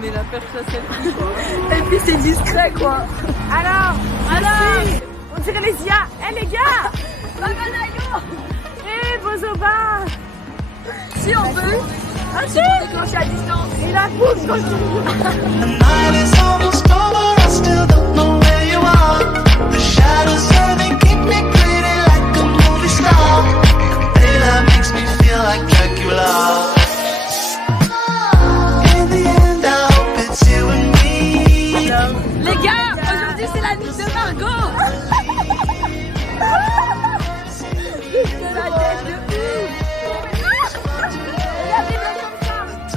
mais la perche celle. Et puis c'est discret quoi. Alors, on dirait les IA. Eh les gars, Babanayo. Eh Bozoba. Si on veut. Ah si. Déclencher à distance. Et la pousse quand je les gars, aujourd'hui c'est la nuit de Margot. C'est la tête de ouf. Regardez-le comme ça.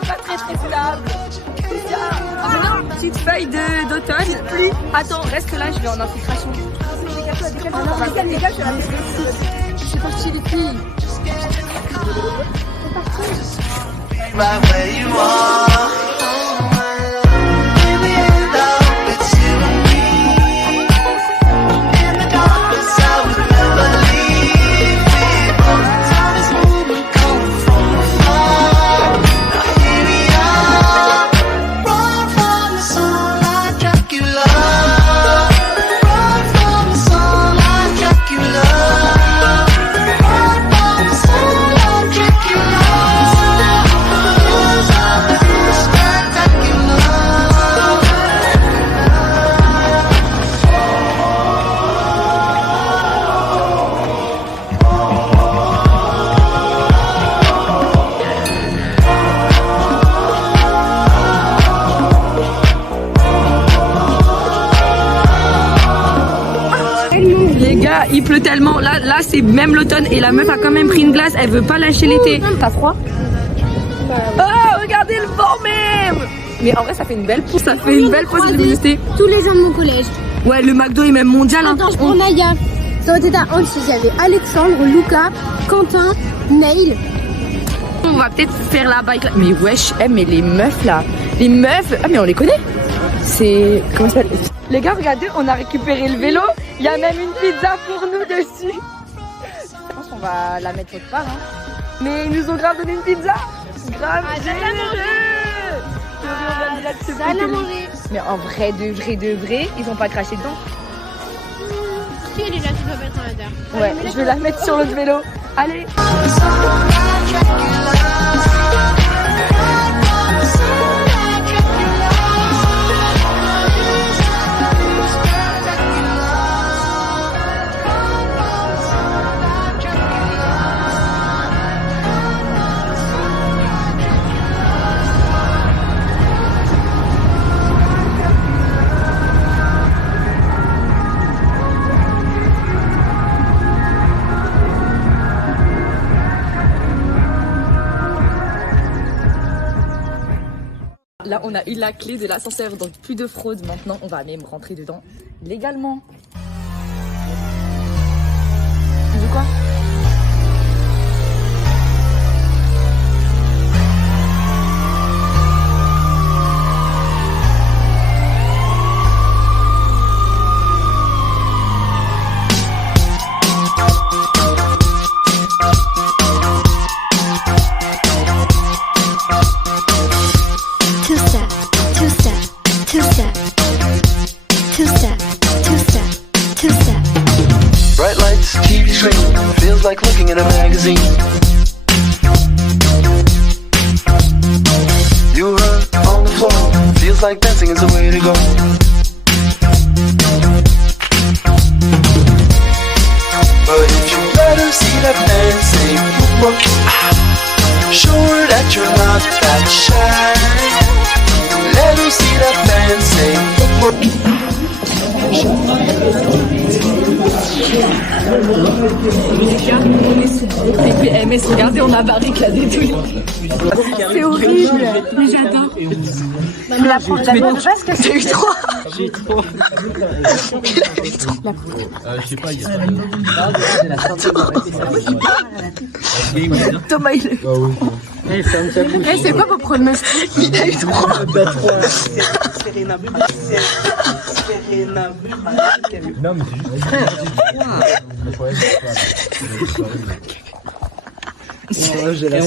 C'est pas très très stable. Maintenant, petite feuille d'automne. Attends, reste là, je vais en infiltration. Les gars, je suis partie les filles. Il pleut tellement, là c'est même l'automne et la meuf a quand même pris une glace, elle veut pas lâcher l'été. T'as froid? Oh regardez le vent même. Mais en vrai ça fait une belle pause, ça fait une belle pause de luminosité. Tous les gens de mon collège. Ouais le McDo est même mondial. Attends, je prends Naya. Ça aurait été à Annecy, il y avait Alexandre, Lucas, Quentin, Neil. On va peut-être faire la bike là. Mais wesh, mais les meufs là, les meufs, ah mais on les connaît. C'est, comment ça s'appelle? Les gars regardez, on a récupéré le vélo, il y a même une pizza pour nous dessus. Je pense qu'on va la mettre autre part hein. Mais ils nous ont grave donné une pizza. Grave généreux. Ça l'a mangé. Mais en vrai, de vrai, ils ont pas craché dedans. Si elle est là, tu dois mettre en l'intérieur. Ouais, je vais la mettre sur l'autre vélo. Allez. Là, on a eu la clé de l'ascenseur, donc plus de fraude. Maintenant, on va même rentrer dedans légalement. Tu veux quoi? Bright lights, TV screen, feels like looking at a magazine. You were on the floor, feels like dancing is the way to go. But if you let her see that man say, look, show her that you're not that shy. Let her see that man say, look. Mais regardez, on a barricadé tout. C'est horrible, mais j'adore. La première parce que j'ai eu 3. J'ai eu 3. Je sais pas, il y a Thomas, il est. C'est quoi vos pronostics? Il a eu 3. Non, mais c'est juste. J'ai la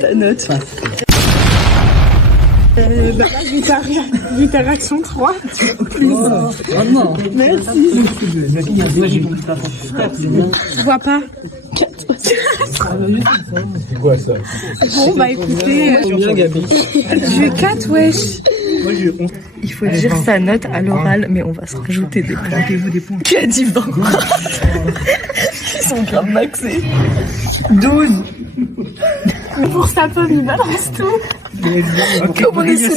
ta note. L'interaction 3. Je vois pas. C'est quoi ça? Bon, bah écoutez, Combien, Gabi? j'ai 4, wesh. Moi j'ai 11. Il faut dire sa note à l'oral, mais on va se rajouter des points. Des points. Qui a dit 20? Ils sont bien maxés. 12. Pour sa pomme, il balance tout. Comme on est sous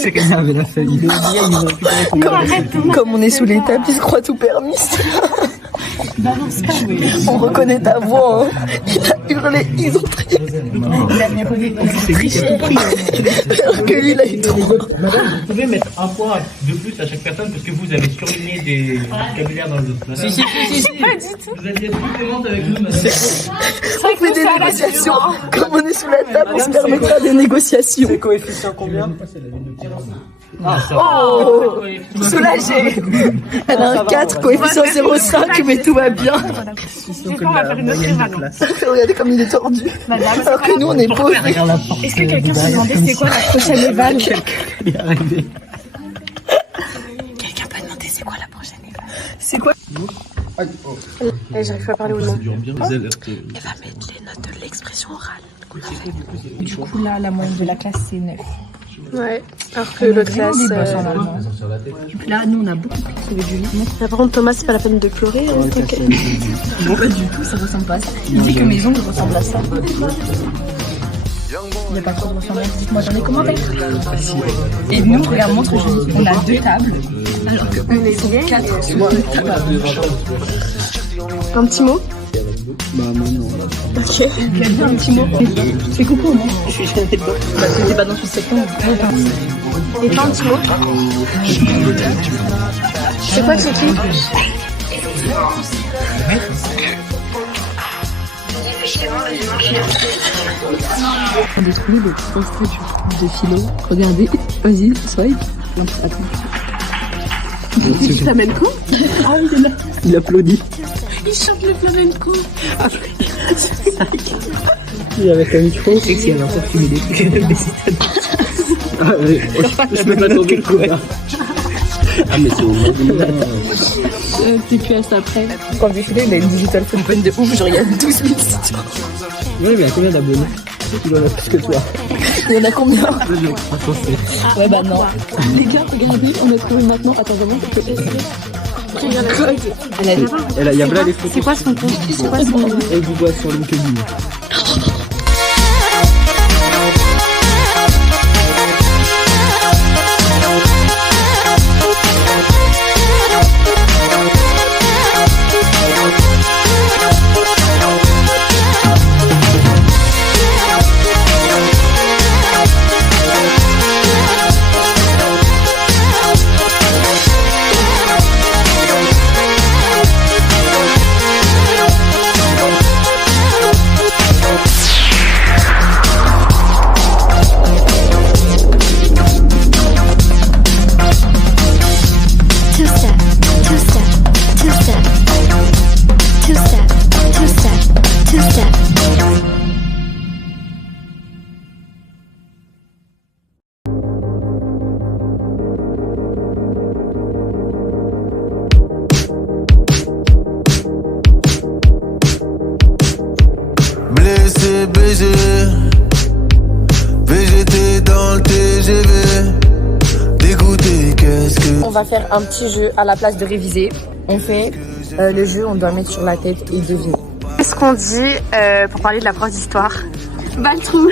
Comme on est sous les tapis, il se croit tout permis. On reconnaît ta voix, hein. Il a hurlé, ils ont triché. Alors que lui, il a eu trop. Madame, vous pouvez mettre un point de plus à chaque personne parce que vous avez surligné des vocabulaires dans le dos. Pas du tout. Vous allez être plus clémente avec nous, madame. On fait des négociations. Comme on est sous la table, on se permettra des négociations. C'est coefficient combien? Oh, soulagée. Elle a un 4, coefficient 0,5, mais tout va bien. On va faire une autre évaluation. Regardez comme il est tordu. Alors que nous, on est pauvres. Est-ce que quelqu'un s'est demandé c'est quoi la prochaine éval? Quelqu'un peut demander c'est quoi la prochaine éval? C'est quoi? J'arrive pas à parler au nom. Elle va mettre les notes de l'expression orale. Du coup, là, la moyenne de la classe, c'est 9. Ouais, alors que l'autre classe. Là, nous, on a beaucoup trouvé du lit. Par contre, Thomas, c'est pas la peine de pleurer. Hein, t'inquiète. Non, pas du tout, ça ressemble pas à ça. Il dit que mes ongles ressemblent à ça. Il n'y a pas trop de ressemblance. Dites-moi dans les commentaires. Et nous, regarde, montre Julie. On a 2 tables, alors que eux, ils sont 4 sur 2 tables. Un petit mot? Bah non. Ok. Tu as dit un petit mot? Fais coucou, non? Je suis jamais dedans. Bah, c'était pas dans tout septembre. Et pas un petit mot? C'est quoi que c'est écrit? On a trouvé le petit de philo. Regardez, vas-y, swipe. Non, attends. Tu flamenco? Ah, il est là. Il applaudit. Il chante le flamenco. Il avec un micro. C'est que s'il y avait encore fumé des trucs, des citations. Ah oui, je peux pas tomber le coup. Ah mais c'est au moins. TQS après. Quand le Bichoulet, il a une digital fontaine de ouf, genre il y a 12 000 sites. Oui, mais il y a combien d'abonnés? Il en a plus que toi. Il y en a combien? Ouais, bah non. Les gars, regardez, on a trouvé maintenant. Attends, vraiment, Il y a là les photos. C'est quoi son compte? C'est quoi son nom? Elle vous voit sur LinkedIn. Blessé, BG, VGT dans le TGV. Dégoûté, qu'est-ce que... On va faire un petit jeu à la place de réviser. On fait le jeu, on doit mettre sur la tête et deviner. Qu'est-ce qu'on dit pour parler de la prof d'histoire? Baltrou.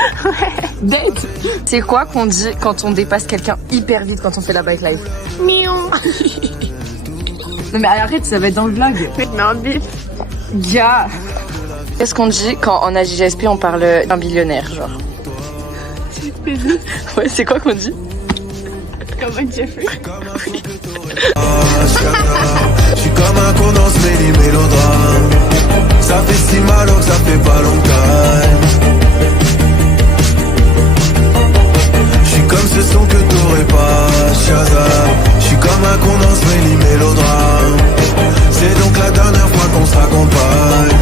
Bête. C'est quoi qu'on dit quand on dépasse quelqu'un hyper vite quand on fait la bike life? Miaou. Non mais arrête, ça va être dans le vlog. Non, bip. Gars. Qu'est-ce qu'on dit quand en AJSP on parle d'un billionnaire, genre? Ouais, c'est quoi qu'on dit? Comme un Jeffrey. Je suis comme un con dans ce mélodrame. Ça fait si mal que ça fait pas longtemps. Je suis comme ce son que t'aurais pas, Shazam. Je suis comme un con dans ce mélodrame. C'est donc la dernière fois qu'on s'accompagne.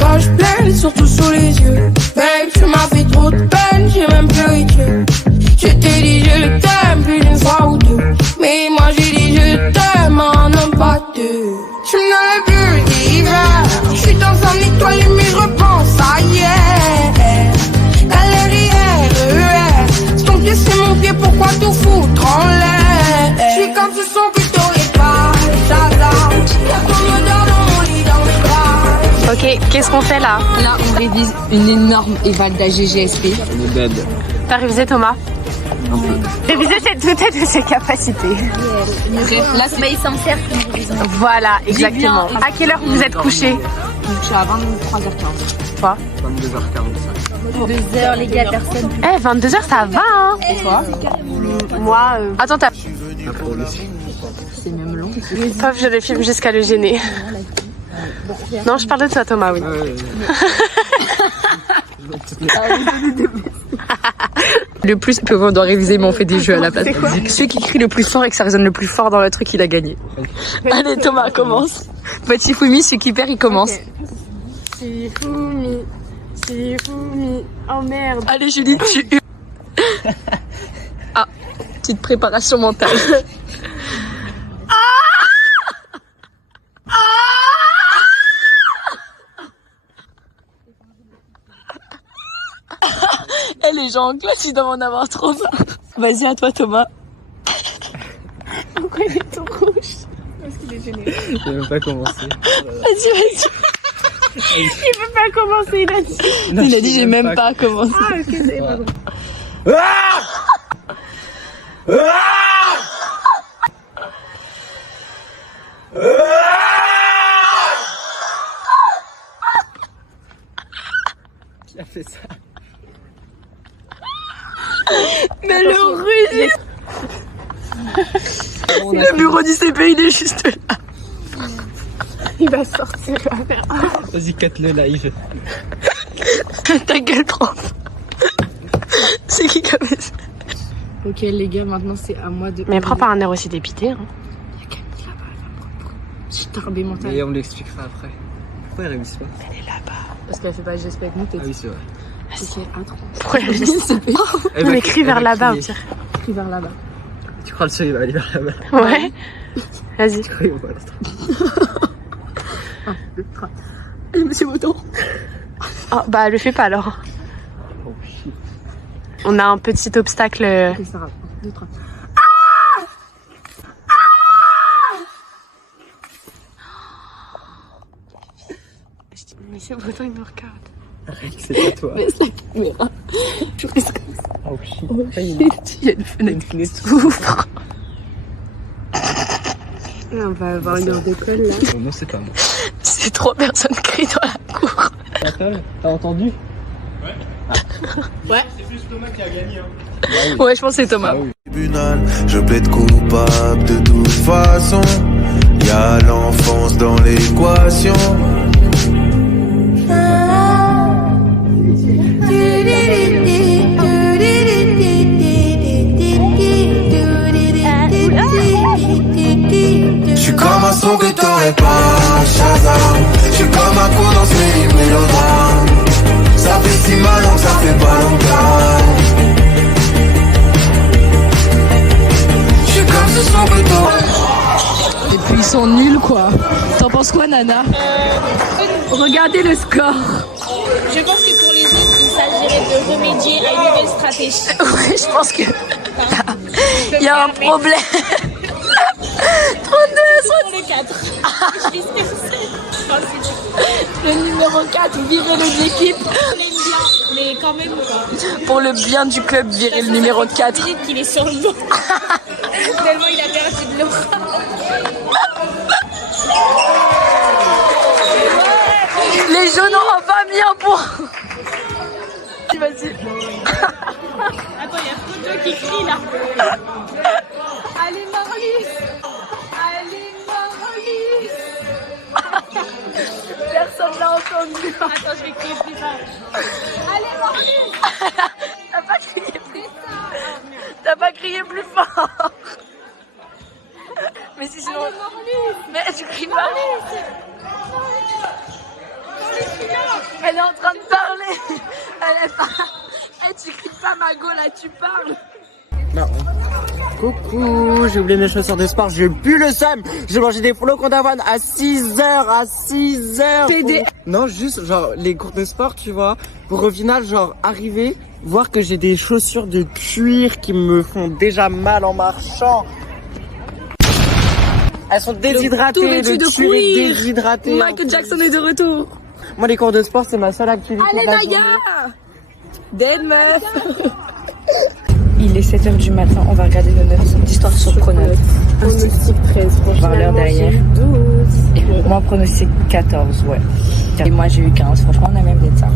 Quand je pleure, surtout sous les yeux, baby. Ok, qu'est-ce qu'on fait là? Là, on révise une énorme éval d'AGGSP. On est dead. T'as révisé Thomas? Réviser, c'est douter de ses capacités. Bref, là, Mais il s'en sert pour une raison. Voilà, exactement. À quelle heure vous êtes couché? je suis à 23h15. Toi? 22h45. 2h, les gars, personne. Eh, 22h, ça va, hein? Et toi? Moi, Attends, t'as... C'est même long. Pauvre, je le filme jusqu'à le gêner. Non, je parle de toi, Thomas, oui. Le plus, on doit réviser, mais on fait des jeux à la place. Celui qui crie le plus fort et que ça résonne le plus fort dans le truc, il a gagné. Allez, Thomas, commence. Petit Fumi, celui qui perd, il commence. Shifumi, oh merde. Allez, Julie, tu... Ah, petite préparation mentale. Eh, les gens en classe, ils doivent en avoir trop marre. Vas-y, à toi, Thomas. Pourquoi il est tout rouge? Parce qu'il est gêné. Je vais même pas commencer. Vas-y. Il veut pas commencer, il a dit. Il a dit, j'ai même pas commencé. Ah, ok, c'est pardon. Qui a fait ça? Mais le russe. Le bureau du CP, il est juste là. Il va sortir, il va faire. Vas-y, cut le live. Ta gueule, prof. C'est qui a fait ça? Ok, les gars, maintenant, c'est à moi de... Mais prof a un air aussi dépité. Hein. Il y a Camille là-bas, elle va prendre. J'ai tardé mental. Et on l'expliquera après. Pourquoi elle révise pas? Elle est là-bas. Parce qu'elle fait pas GSP avec nous, t'es Ah oui, c'est vrai. Ok, attends. Pourquoi elle dit ça? Elle Non, va mais crie vers elle va là-bas, au crier. pire. Pris vers là-bas. Tu crois le seul, il va aller vers là-bas. Ouais. Vas-y. Oui, on va l'autre. Monsieur Moton. Oh, bah, le fais pas alors. Oh shit. On a un petit obstacle. Ok, ça va. 2, 3. Mais c'est beau, il me regarde. Arrête, c'est pas toi. Baisse la caméra. Je fais ça. Oh shit. Il y a une fenêtre qui fenêtre. s'ouvre. On va avoir une heure d'école là. Oh, non, c'est pas moi. C'est 3 personnes qui crient dans la cour. T'as entendu? Ouais, je pense que c'est Thomas. Ah oui. Tribunal, je plaide coupable de toute façon. Y a l'enfance dans l'équation. J'suis comme un son que t'aurais pas, Shazam. J'suis comme un coup dans ce mélodrame. Ça fait si mal donc ça fait pas longtemps. J'suis comme ce son que t'aurais. Et puis ils sont nuls quoi. T'en penses quoi, Nana? Regardez le score. Je pense que pour les jeunes, il s'agirait de remédier à une nouvelle stratégie. Ouais, je pense que. Il y a un problème. 32, Pour le 4. Je disperse. Le numéro 4, virez-le de l'équipe. On l'aime bien, mais quand même quoi. Pour le bien du club, virer le numéro 4. Il qu'il est sur le dos. Tellement il a perdu de l'eau. Les jaunes ont enfin mis un point. Vas-y. Attends, il y a Frodo qui crie là. Allez, Marlis. Allez, Marlis. Personne l'a entendu. Attends, je vais crier plus fort. Allez, Marlis. T'as pas crié plus fort. T'as pas crié plus fort. Mais si sinon. Mais tu cries pas. Elle est en train de parler. Elle est pas. Eh, tu cries pas, Mago, là, tu parles. Coucou, j'ai oublié mes chaussures de sport, j'ai plus le seum. J'ai mangé des flocons d'avoine à 6h. Non, juste genre les cours de sport, tu vois, pour au final genre arriver, voir que j'ai des chaussures de cuir qui me font déjà mal en marchant. Elles sont déshydratées, tout vêtu le de cuir est cuir. déshydraté. Michael Jackson est de retour. Moi, les cours de sport, c'est ma seule activité. Allez, Naya! Des meufs! Il est 7h du matin, on va regarder nos notes d'histoire sur Pronote. Pronostic 13. On va voir l'heure derrière. 12. Moi, pronostic 14, ouais. Et moi, j'ai eu 15. Franchement, on a même d'être ça.